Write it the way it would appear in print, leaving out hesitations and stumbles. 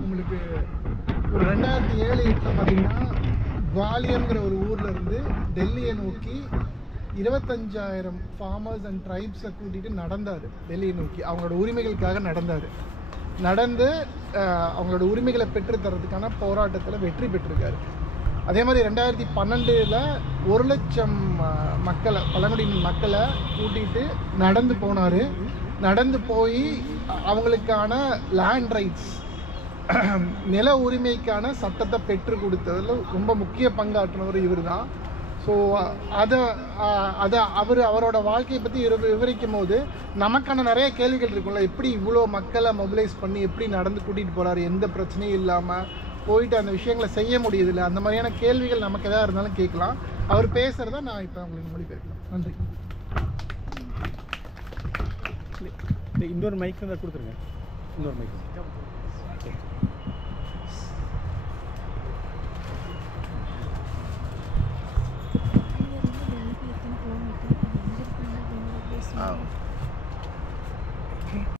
உங்களுக்கு ஒரு 2007-8 பார்த்தீங்கன்னா குவாலியர்ங்கிற ஒரு ஊரில் இருந்து டெல்லியை நோக்கி 25,000 ஃபார்மர்ஸ் அண்ட் ட்ரைப்ஸை கூட்டிகிட்டு நடந்தார். டெல்லியை நோக்கி அவங்களோட உரிமைகளுக்காக நடந்து அவங்களோட உரிமைகளை பெற்றுத்தரதுக்கான போராட்டத்தில் வெற்றி பெற்றிருக்காரு. அதே மாதிரி 2012 1,00,000 மக்களை, பழங்குடியின மக்களை கூட்டிகிட்டு நடந்து போனார். நடந்து போய் அவங்களுக்கான லேண்ட் ரைட்ஸ், நில உரிமைக்கான சட்டத்தை பெற்று கொடுத்ததில் ரொம்ப முக்கிய பங்காற்றினவர் இவர் தான். ஸோ அதை அவரோட வாழ்க்கையை பற்றி விவரிக்கும் போது நமக்கான நிறைய கேள்விகள் இருக்கும்ல. எப்படி இவ்வளோ மக்களை மொபிலைஸ் பண்ணி எப்படி நடந்து கூட்டிகிட்டு போகிறாரு, எந்த பிரச்சனையும் இல்லாமல் போயிட்டு அந்த விஷயங்களை செய்ய முடியுதில்ல, அந்த மாதிரியான கேள்விகள் நமக்கு எதாவது இருந்தாலும் கேட்கலாம். அவர் பேசுகிறத நான் இப்போ உங்களுக்கு மொழிபெயர்க்கலாம். நன்றி. இன்னொரு மைக் தான் கொடுத்துருங்க. இன்னொரு மைக்.